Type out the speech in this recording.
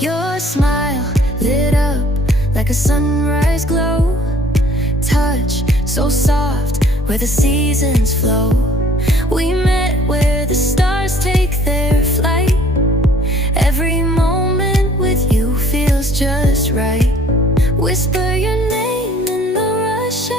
Your smile lit up like a sunrise glow. Touch so soft where the seasons flow. We met where the stars take their flight. Every moment with you feels just right. Whisper your name in the rush